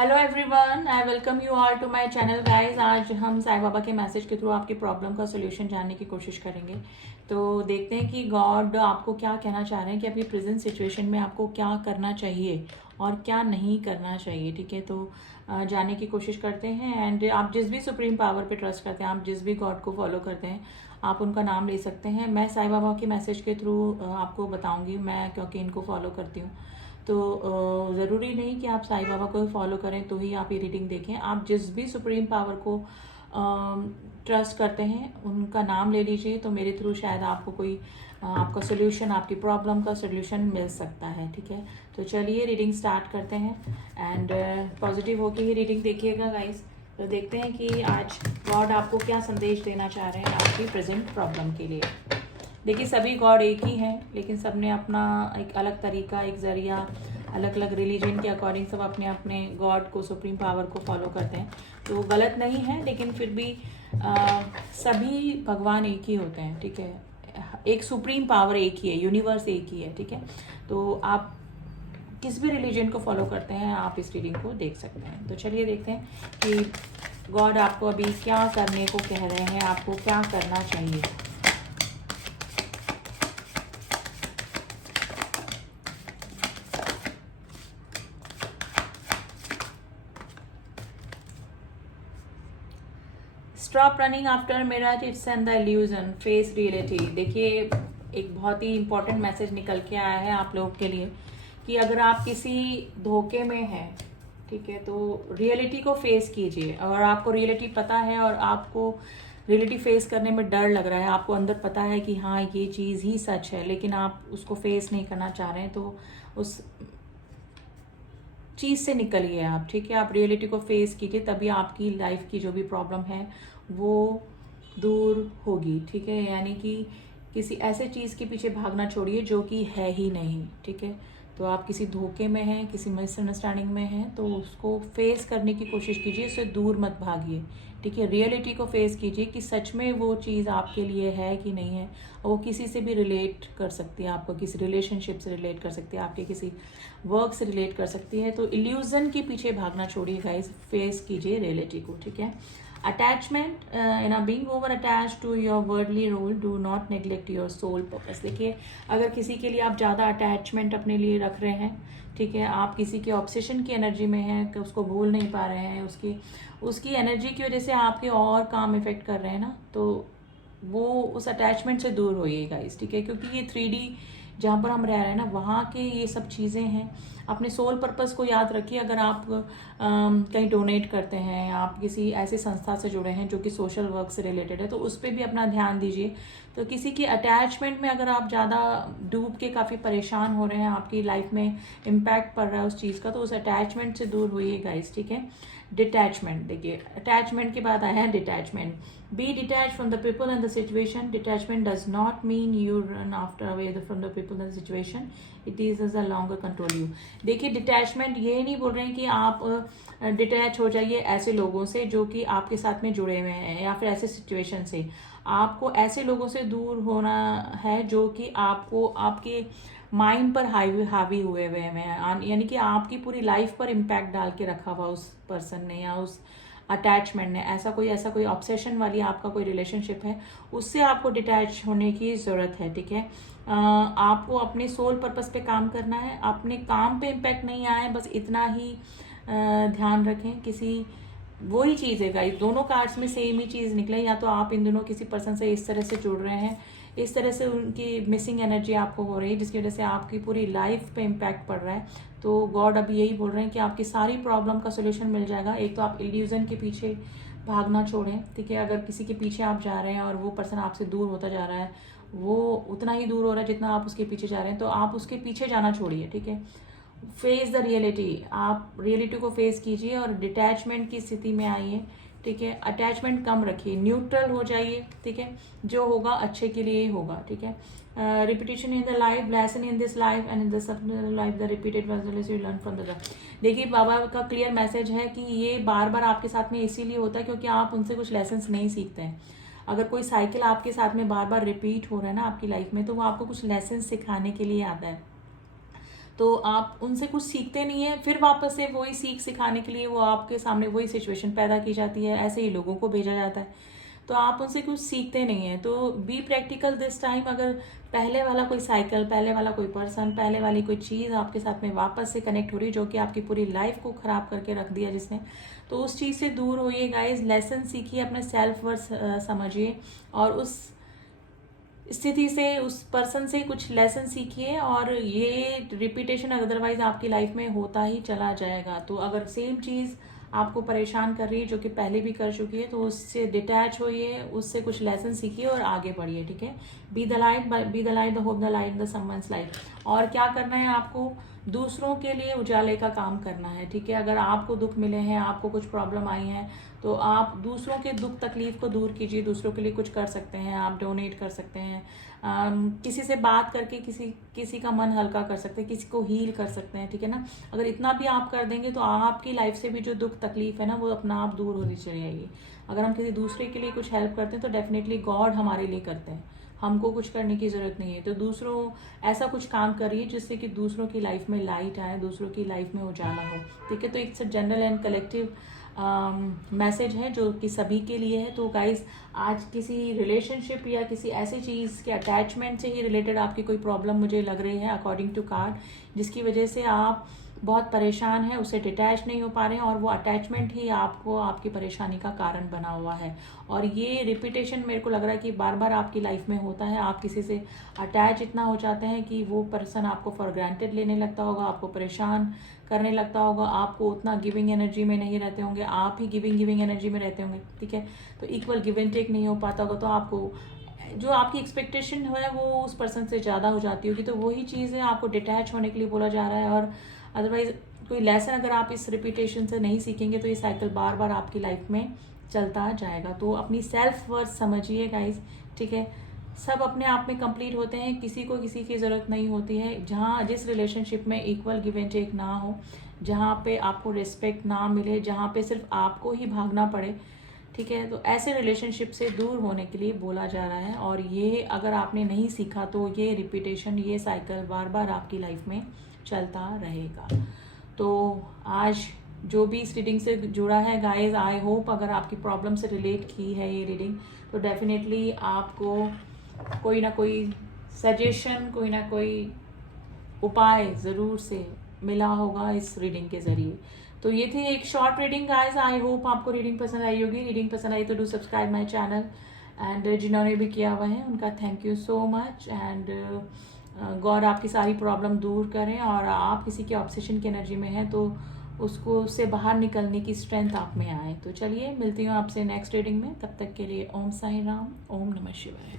Hello everyone, I welcome you all to my channel guys. आज हम साईं बाबा के message के थ्रू आपकी प्रॉब्लम का सोल्यूशन जानने की कोशिश करेंगे। तो देखते हैं कि गॉड आपको क्या कहना चाह रहे हैं कि अभी प्रेजेंट सिचुएशन में आपको क्या करना चाहिए और क्या नहीं करना चाहिए। ठीक है, तो जानने की कोशिश करते हैं। एंड आप जिस भी सुप्रीम पावर पे ट्रस्ट करते हैं, आप जिस भी गॉड को फॉलो करते हैं, आप उनका नाम ले सकते हैं। मैं साईं बाबा के मैसेज के थ्रू आपको बताऊंगी, मैं क्योंकि इनको फॉलो करती हूँ। तो ज़रूरी नहीं कि आप साईं बाबा को फॉलो करें तो ही आप ये रीडिंग देखें। आप जिस भी सुप्रीम पावर को ट्रस्ट करते हैं उनका नाम ले लीजिए, तो मेरे थ्रू शायद आपको कोई आपका सोल्यूशन, आपकी प्रॉब्लम का सोल्यूशन मिल सकता है। ठीक है, तो चलिए रीडिंग स्टार्ट करते हैं। एंड पॉजिटिव होके ही रीडिंग देखिएगा गाइस। तो देखते हैं कि आज गॉड आपको क्या संदेश देना चाह रहे हैं आपकी प्रेजेंट प्रॉब्लम के लिए। देखिए, सभी गॉड एक ही हैं, लेकिन सब ने अपना एक अलग तरीका, एक जरिया, अलग अलग रिलीजन के अकॉर्डिंग सब अपने अपने गॉड को, सुप्रीम पावर को फॉलो करते हैं। तो गलत नहीं है, लेकिन फिर भी सभी भगवान एक ही होते हैं। ठीक है, एक सुप्रीम पावर एक ही है, यूनिवर्स एक ही है। ठीक है, तो आप किस भी रिलीजन को फॉलो करते हैं आप इस रीडिंग को देख सकते हैं। तो चलिए देखते हैं कि गॉड आपको अभी क्या करने को कह रहे हैं, आपको क्या करना चाहिए। Stop running after mirror, it's and the illusion, face reality. देखिए, एक बहुत ही इंपॉर्टेंट मैसेज निकल के आया है आप लोगों के लिए कि अगर आप किसी धोखे में हैं, ठीक है, तो रियलिटी को फेस कीजिए। और आपको रियलिटी पता है और आपको रियलिटी फेस करने में डर लग रहा है, आपको अंदर पता है कि हाँ ये चीज़ ही सच है, लेकिन आप उसको फेस नहीं करना चाह रहे हैं, तो उस चीज़ से निकलिए आप। ठीक है, आप रियलिटी को फेस कीजिए, तभी आपकी लाइफ की जो भी प्रॉब्लम है वो दूर होगी। ठीक है, यानी कि किसी ऐसे चीज़ के पीछे भागना छोड़िए जो कि है ही नहीं। ठीक है, तो आप किसी धोखे में हैं, किसी मिसअंडरस्टैंडिंग में हैं, तो उसको फेस करने की कोशिश कीजिए, उससे दूर मत भागिए। ठीक है, रियलिटी को फेस कीजिए कि सच में वो चीज़ आपके लिए है कि नहीं है। वो किसी से भी रिलेट कर सकती है, आपको किसी रिलेशनशिप से रिलेट कर सकती है, आपके किसी वर्क से रिलेट कर सकती है। तो इल्यूजन के पीछे भागना छोड़िए गाइस, फेस कीजिए रियलिटी को। ठीक है, attachment, being over attach to your worldly role, do not neglect your soul purpose. देखिए, अगर किसी के लिए आप ज़्यादा अटैचमेंट अपने लिए रख रहे हैं, ठीक है, आप किसी के ऑब्सेशन की एनर्जी में हैं कि उसको भूल नहीं पा रहे हैं, उसकी एनर्जी की वजह से आपके और काम इफेक्ट कर रहे हैं ना, तो वो उस अटैचमेंट से दूर होइए गाइस। ठीक है, क्योंकि ये 3D जहाँ पर हम रह रहे हैं ना, वहाँ के ये सब चीज़ें हैं। अपने सोल पर्पस को याद रखिए। अगर आप कहीं डोनेट करते हैं, आप किसी ऐसी संस्था से जुड़े हैं जो कि सोशल वर्क से रिलेटेड है, तो उस पर भी अपना ध्यान दीजिए। तो किसी की अटैचमेंट में अगर आप ज़्यादा डूब के काफ़ी परेशान हो रहे हैं, आपकी लाइफ में इम्पैक्ट पड़ रहा है उस चीज़ का, तो उस अटैचमेंट से दूर होइए गाइस। ठीक है, डिटैचमेंट, देखिए अटैचमेंट के बाद आया है detachment. Be detach from the people and the situation. Detachment does not mean you run after away from the people and the situation, it is a longer control you. देखिए, detachment ये नहीं बोल रहे हैं कि आप डिटैच हो जाइए ऐसे लोगों से जो कि आपके साथ में जुड़े हुए हैं, या फिर ऐसे सिचुएशन से। आपको ऐसे लोगों से दूर होना है जो कि आपको आपके माइंड पर हावी हुए हुए हैं, यानी कि आपकी पूरी लाइफ पर इम्पैक्ट डाल के रखा हुआ उस पर्सन ने या उस अटैचमेंट ने। ऐसा कोई ऑब्सेशन वाली आपका कोई रिलेशनशिप है, उससे आपको डिटैच होने की ज़रूरत है। ठीक है, आपको अपने सोल पर्पस पे काम करना है, अपने काम पे इम्पैक्ट नहीं आए, बस इतना ही ध्यान रखें। किसी वही चीज़ है गाइस, दोनों कार्ड्स में सेम ही चीज़ निकले। या तो आप इन दोनों किसी पर्सन से इस तरह से जुड़ रहे हैं, इस तरह से उनकी मिसिंग एनर्जी आपको हो रही है, जिसकी वजह से आपकी पूरी लाइफ पे इम्पैक्ट पड़ रहा है। तो गॉड अभी यही बोल रहे हैं कि आपकी सारी प्रॉब्लम का सोल्यूशन मिल जाएगा। एक तो आप इल्यूजन के पीछे भागना छोड़ें। ठीक है, अगर किसी के पीछे आप जा रहे हैं और वो पर्सन आपसे दूर होता जा रहा है, वो उतना ही दूर हो रहा है जितना आप उसके पीछे जा रहे हैं, तो आप उसके पीछे जाना छोड़िए। ठीक है, फेस द रियलिटी, आप रियलिटी को फेस कीजिए और डिटैचमेंट की स्थिति में आइए। ठीक है, अटैचमेंट कम रखिए, न्यूट्रल हो जाइए। ठीक है, जो होगा अच्छे के लिए ही होगा। ठीक है, repetition in the life, lesson in this life and in the life the repeated you learn from the. देखिए, बाबा का क्लियर मैसेज है कि ये बार बार आपके साथ में इसीलिए होता है क्योंकि आप उनसे कुछ लेसन नहीं सीखते हैं। अगर कोई साइकिल आपके साथ में बार बार रिपीट हो रहा है ना आपकी लाइफ में, तो वो आपको कुछ लेसन सिखाने के लिए आता है। तो आप उनसे कुछ सीखते नहीं है, फिर वापस से वही सीख सिखाने के लिए वो आपके सामने वही सिचुएशन पैदा की जाती है, ऐसे ही लोगों को भेजा जाता है, तो आप उनसे कुछ सीखते नहीं हैं। तो बी प्रैक्टिकल दिस टाइम। अगर पहले वाला कोई साइकिल, पहले वाला कोई पर्सन, पहले वाली कोई चीज़ आपके साथ में वापस से कनेक्ट हो रही है जो कि आपकी पूरी लाइफ को ख़राब करके रख दिया जिसने, तो उस चीज़ से दूर होइए गाइज। लेसन सीखिए, अपने सेल्फ वर्थ समझिए और उस स्थिति से, उस पर्सन से कुछ लेसन सीखिए, और ये रिपीटेशन अदरवाइज आपकी लाइफ में होता ही चला जाएगा। तो अगर सेम चीज़ आपको परेशान कर रही है जो कि पहले भी कर चुकी है, तो उससे डिटैच होइए, उससे कुछ लेसन सीखिए और आगे बढ़िए, ठीक है। Be the light, the hope the light the someone's life. और क्या करना है आपको, दूसरों के लिए उजाले का काम करना है, ठीक है। अगर आपको दुख मिले हैं, आपको कुछ प्रॉब्लम आई है, तो आप दूसरों के दुख तकलीफ को दूर कीजिए, दूसरों के लिए कुछ कर सकते हैं, आप डोनेट कर सकते हैं, किसी से बात करके किसी का मन हल्का कर सकते हैं, किसी को हील कर सकते हैं, ठीक है ना। अगर इतना भी आप कर देंगे तो आपकी लाइफ से भी जो दुख तकलीफ है ना, वो अपना आप दूर होनी चली जाएगी। अगर हम किसी दूसरे के लिए कुछ हेल्प करते हैं तो डेफिनेटली गॉड हमारे लिए करते हैं, हमको कुछ करने की ज़रूरत नहीं है। तो दूसरों ऐसा कुछ काम करिए जिससे कि दूसरों की लाइफ में लाइट आए, दूसरों की लाइफ में उजाला हो, ठीक है। तो एक जनरल एंड कलेक्टिव मैसेज है जो कि सभी के लिए है। तो गाइज, आज किसी रिलेशनशिप या किसी ऐसी चीज़ के अटैचमेंट से ही रिलेटेड आपकी कोई प्रॉब्लम मुझे लग रही है अकॉर्डिंग टू कार्ड, जिसकी वजह से आप बहुत परेशान हैं, उससे डिटैच नहीं हो पा रहे हैं, और वो अटैचमेंट ही आपको आपकी परेशानी का कारण बना हुआ है। और ये रिपीटेशन मेरे को लग रहा है कि बार बार आपकी लाइफ में होता है। आप किसी से अटैच इतना हो जाते हैं कि वो पर्सन आपको फॉर ग्रांटेड लेने लगता होगा, आपको परेशान करने लगता होगा, आपको उतना गिविंग एनर्जी में नहीं रहते होंगे, आप ही गिविंग एनर्जी में रहते होंगे, ठीक है। तो इक्वल गिव एंड टेक नहीं हो पाता होगा, तो आपको जो आपकी एक्सपेक्टेशन है वो उस पर्सन से ज़्यादा हो जाती होगी, तो वही चीज़ है, आपको डिटैच होने के लिए बोला जा रहा है। और अदरवाइज कोई लेसन अगर आप इस रिपीटेशन से नहीं सीखेंगे तो ये साइकिल बार बार आपकी लाइफ में चलता जाएगा। तो अपनी सेल्फ वर्थ समझिए गाइज, ठीक है। सब अपने आप में कंप्लीट होते हैं, किसी को किसी की ज़रूरत नहीं होती है। जहाँ जिस रिलेशनशिप में इक्वल गिव एंड टेक ना हो, जहाँ पे आपको रिस्पेक्ट ना मिले, जहाँ पे सिर्फ आपको ही भागना पड़े, ठीक है, तो ऐसे रिलेशनशिप से दूर होने के लिए बोला जा रहा है। और ये अगर आपने नहीं सीखा तो ये रिपीटेशन, ये साइकिल बार बार आपकी लाइफ में चलता रहेगा। तो आज जो भी इस रीडिंग से जुड़ा है गाइज, आई होप अगर आपकी प्रॉब्लम से रिलेट की है ये रीडिंग, तो डेफिनेटली आपको कोई ना कोई सजेशन, कोई ना कोई उपाय ज़रूर से मिला होगा इस रीडिंग के ज़रिए। तो ये थी एक short reading guys. I hope आपको रीडिंग पसंद आई होगी। रीडिंग पसंद आई तो do subscribe my channel, and जिन्होंने भी किया हुआ है उनका thank you so much. And God आपकी सारी प्रॉब्लम दूर करें, और आप किसी के ऑब्सेशन की एनर्जी में हैं तो उसको उससे बाहर निकलने की स्ट्रेंथ आप में आए। तो चलिए मिलती हूँ आपसे नेक्स्ट रीडिंग में, तब तक के लिए ओम साई राम, ओम नमः शिवाय।